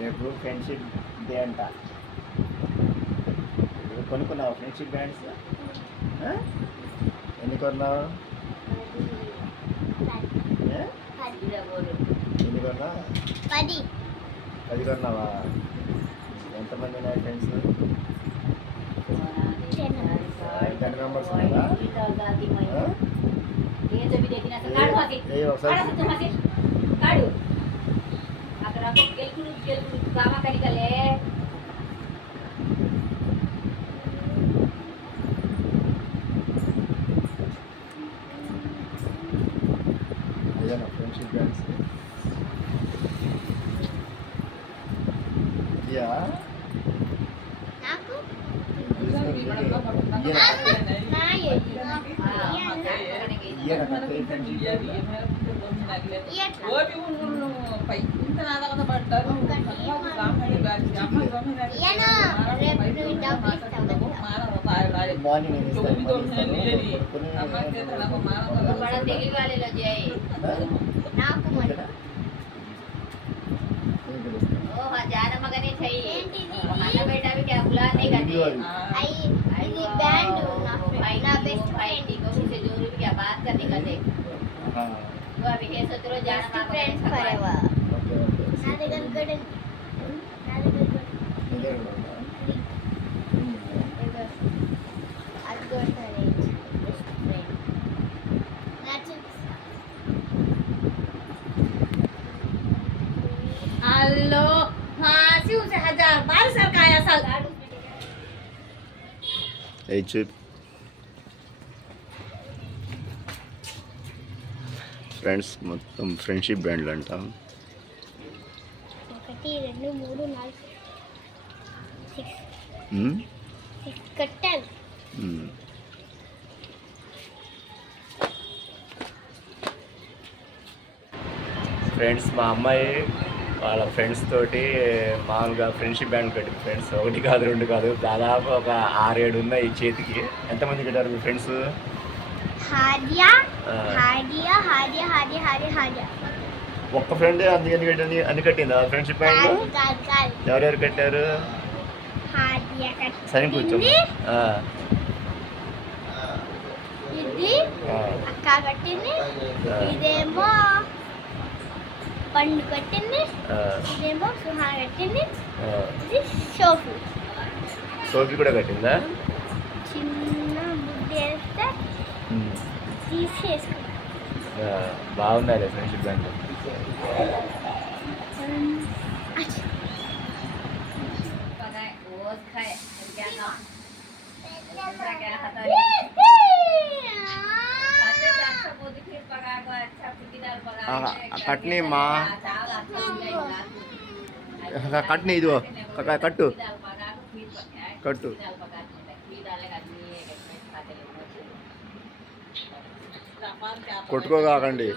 రేపు friendship day అంట. కొనుక్కున్నావు friendship bands? ఎన్ని కొన్నావు? ఎన్ని కొన్నా? 10 కొన్నావా? ఎంతమంది ఉన్నారు ఫ్రెండ్స్? 10 మెంబర్స్ ఉన్నారా? ఏదైనా ఫ్రెండ్షిప్ బ్యాండ్స్ మార్నింగ్ ज्यादा मगर नहीं चाहिए हमारा बेटा भी क्या बुला नहीं करते ये बैंड ना बेस्ट फ्रेंड को से जोड़ी भी क्या बात करने का देख हां वो अभी कैसे तो जाना मां फ्रेंड फरेवा नादे गन गडन नादे गन आज गोड करे best friend that's it hello हाँ सिउ से 1200 का आया साल ए चिप ఫ్రెండ్స్ మొత్తం ఫ్రెండ్షిప్ బ్యాండ్లు అంట. 1 2 3 4 6 కట్టాలి. ఫ్రెండ్స్ మా అమ్మాయి వాళ్ళ ఫ్రెండ్స్ తోటి మామూలుగా ఫ్రెండ్షిప్ బ్యాండ్ కట్టింది ఫ్రెండ్స్. 1 కాదు 2 కాదు దాదాపు ఒక 6-7 ఉన్నాయి చేతికి. ఎంతమంది కట్టారు మీ ఫ్రెండ్స్? ఒక్క ఫ్రెండే అన్ని కట్టిందా ఫ్రెండ్షిప్ బ్యాండ్? ఎవరెవరు కట్టారు? సరే కూర్చో. అక్క కట్టింది, ఇదేమో పండు కట్టింది, ఇదేమో సుహా కట్టింది, ఇది సోఫీ కూడా కట్టిందా? చిన్న బుద్ధి వేస్తే తీసేసుకున్నా. బాగుండాలి ఫ్రెండ్షిప్ బ్యాండ్. కట్ని మా కట్ని ఇదిగో కట్టు కట్టు. కొట్టుకోకండి.